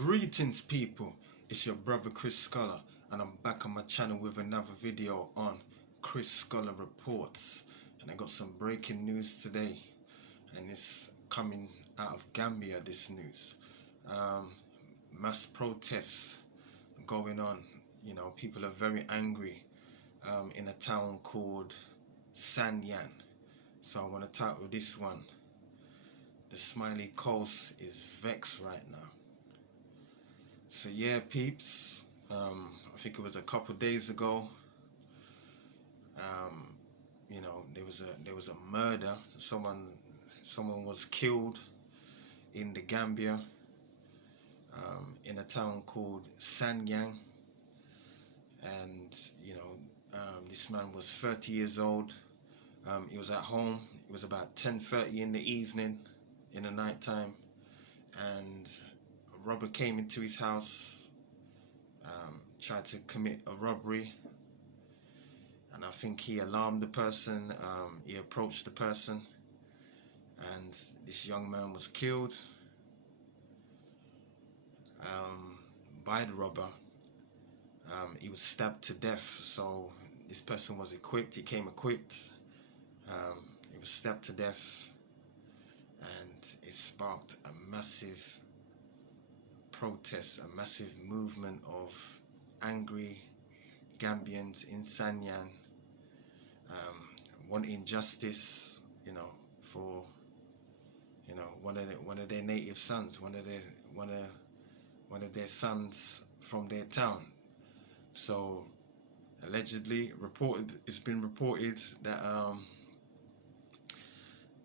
Greetings people, it's your brother Chris Scholar and I'm back on my channel with another video on Chris Scholar Reports, and I got some breaking news today and it's coming out of Gambia. This news, mass protests going on. People are very angry in a town called Sanyang. So I want to title this one, "The Smiley Coast is vexed right now." So yeah, peeps, I think it was a couple days ago. There was a murder. Someone was killed in the Gambia, in a town called Sanyang, and this man was 30 years old. He was at home. It was about 10:30 in the evening, in the night time, and a robber came into his house, tried to commit a robbery, and I think he alarmed the person. He approached the person, and this young man was killed by the robber. He was stabbed to death. So this person was equipped. He came equipped. He was stabbed to death, and it sparked a massive protest, a massive movement of angry Gambians in Sanyang, wanting justice, for one of their native sons, one of their sons from their town. So allegedly, it's been reported that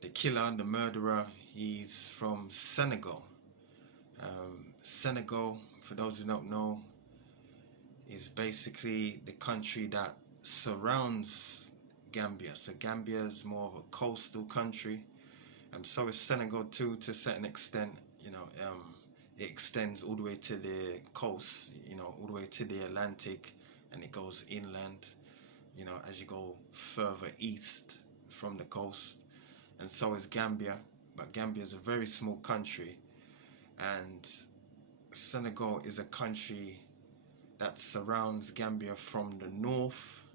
the killer, the murderer, he's from Senegal. Senegal, for those who don't know, is basically the country that surrounds Gambia. So Gambia is more of a coastal country, and so is Senegal too, to a certain extent. It extends all the way to the coast, all the way to the Atlantic, and it goes inland, as you go further east from the coast. And so is Gambia, but Gambia is a very small country, and Senegal is a country that surrounds Gambia from the north,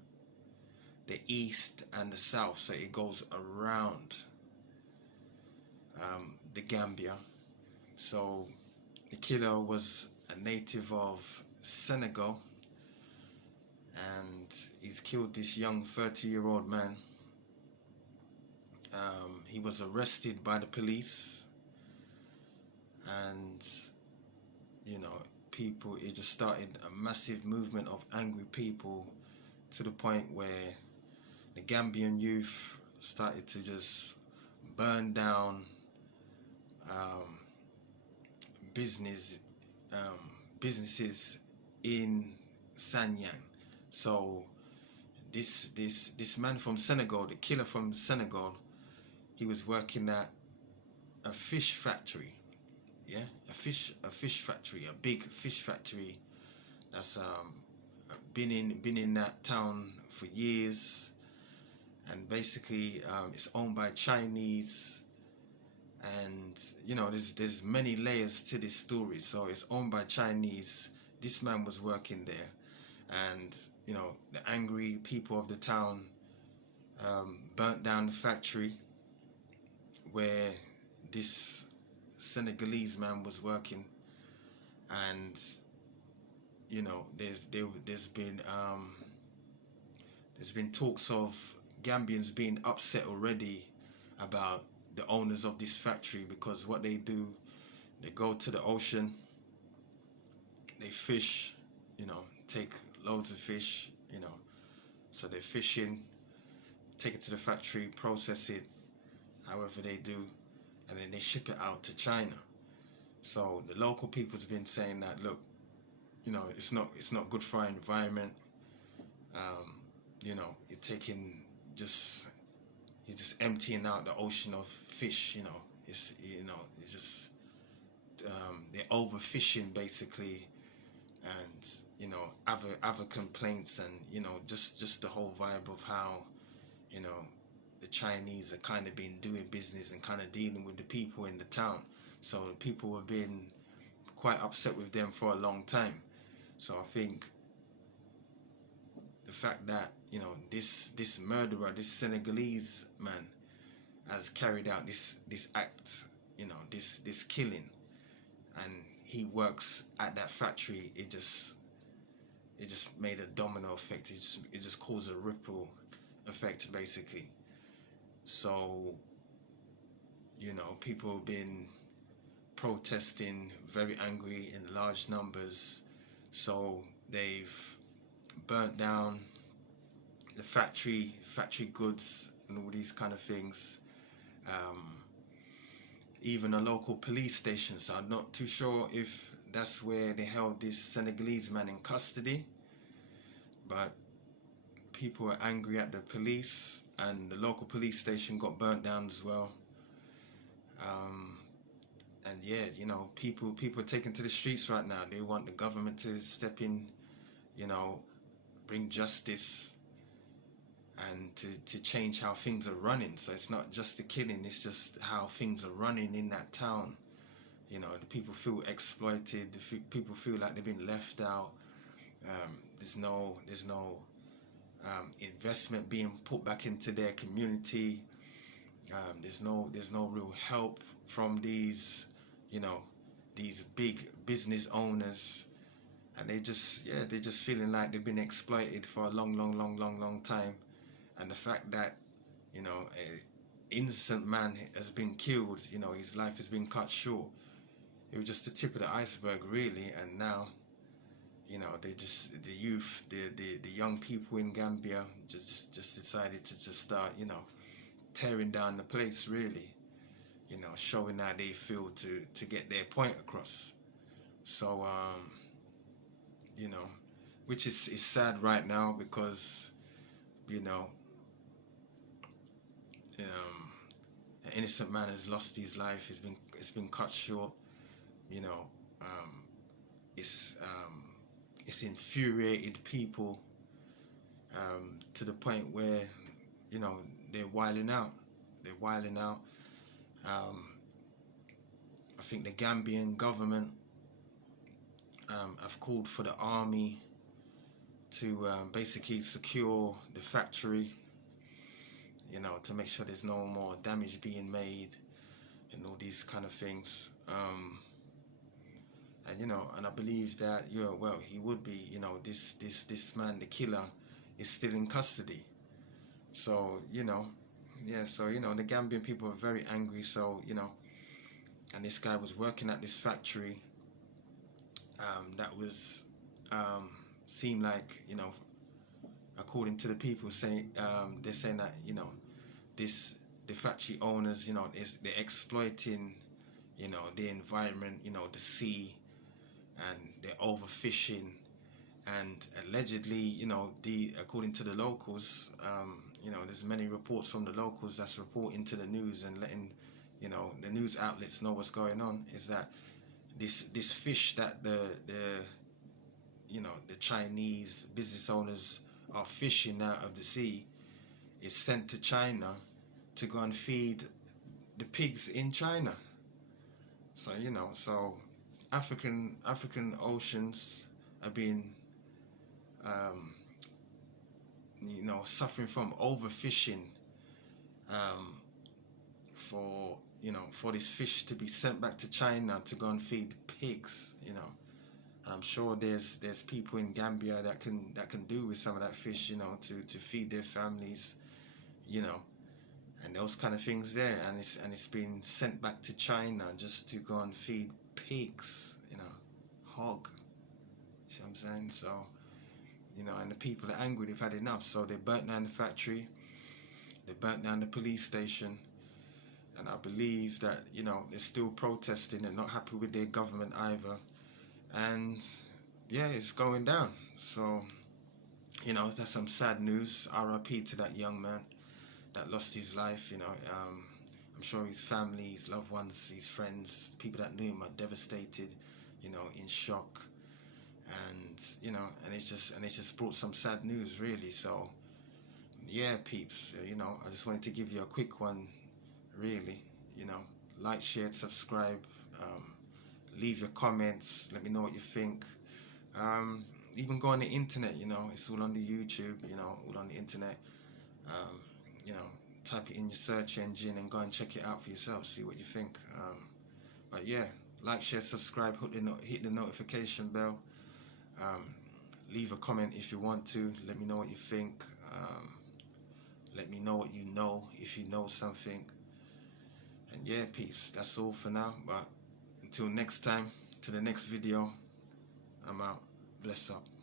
the east, and the south. So it goes around the Gambia. So the killer was a native of Senegal, and he's killed this young 30-year-old man. He was arrested by the police, and it just started a massive movement of angry people, to the point where the Gambian youth started to just burn down businesses in Sanyang. So this man from Senegal, the killer from Senegal, he was working at a fish factory. Yeah, a fish factory, a big fish factory that's been in that town for years, and basically it's owned by Chinese, and there's many layers to this story. So it's owned by Chinese. This man was working there, and the angry people of the town burnt down the factory where this Senegalese man was working, and there's been talks of Gambians being upset already about the owners of this factory, because what they do, they go to the ocean, they fish, take loads of fish, so they're fishing, take it to the factory, process it however they do, and then they ship it out to China. So the local people's been saying that, look, it's not good for our environment. You're just emptying out the ocean of fish. It's just they're overfishing basically, and other complaints, and just the whole vibe of how the Chinese are kind of been doing business and kind of dealing with the people in the town. So people have been quite upset with them for a long time. So I think the fact that, you know, this murderer, this Senegalese man, has carried out this act, you know, this killing, and he works at that factory, it just made a domino effect. It just caused a ripple effect, basically. So, you know, people have been protesting, very angry in large numbers. So they've burnt down the factory goods and all these kind of things. Even a local police station. So I'm not too sure if that's where they held this Senegalese man in custody, but people were angry at the police, and the local police station got burnt down as well. And yeah, you know, people are taking to the streets right now. They want the government to step in, you know, bring justice, and to change how things are running. So it's not just the killing, it's just how things are running in that town. You know, the people feel exploited, people feel like they've been left out. There's no investment being put back into their community. There's no real help from these, you know, these big business owners, and they're just feeling like they've been exploited for a long time. And the fact that, you know, an innocent man has been killed, you know, his life has been cut short. It was just the tip of the iceberg, really. And now, you know, the youth, the young people in Gambia just decided to just start, you know, tearing down the place, really, you know, showing how they feel to get their point across. So you know, which is sad right now, because, you know, an innocent man has lost his life. It's been cut short. You know, it's infuriated people to the point where, you know, they're wilding out. I think the Gambian government have called for the army to basically secure the factory, you know, to make sure there's no more damage being made and all these kind of things. And, you know, and I believe that, well, he would be, you know, this man, the killer, is still in custody. So, you know, yeah, so, you know, the Gambian people are very angry. So, you know, and this guy was working at this factory that was seemed like, you know, according to the people saying, they're saying that, you know, the factory owners, you know, they're exploiting, you know, the environment, you know, the sea, and they're overfishing, and allegedly, you know, according to the locals, you know, there's many reports from the locals that's reporting to the news and letting, you know, the news outlets know what's going on, is that this fish that the you know, the Chinese business owners are fishing out of the sea is sent to China to go and feed the pigs in China. So, you know, so African oceans are being you know, suffering from overfishing, for, you know, for this fish to be sent back to China to go and feed pigs, you know. And I'm sure there's people in Gambia that can do with some of that fish, you know, to feed their families, you know, and those kind of things there. And it's been sent back to China just to go and feed pigs, you know, hog. See what I'm saying? So, you know, and the people are angry, they've had enough. So they burnt down the factory, they burnt down the police station, and I believe that, you know, they're still protesting and not happy with their government either. And yeah, it's going down. So, you know, that's some sad news. RIP to that young man that lost his life. You know, I'm sure his family, his loved ones, his friends, people that knew him are devastated, you know, in shock. And, you know, and it's just brought some sad news, really. So yeah, peeps, you know, I just wanted to give you a quick one, really. You know, like, share, subscribe, leave your comments, let me know what you think. Even go on the internet, you know, it's all on the YouTube, you know, all on the internet. You know, type it in your search engine and go and check it out for yourself, see what you think. But yeah, like, share, subscribe, hit the notification bell. Leave a comment if you want to. Let me know what you think. Let me know what you know, if you know something. And yeah, peace. That's all for now. But until next time, to the next video, I'm out. Bless up.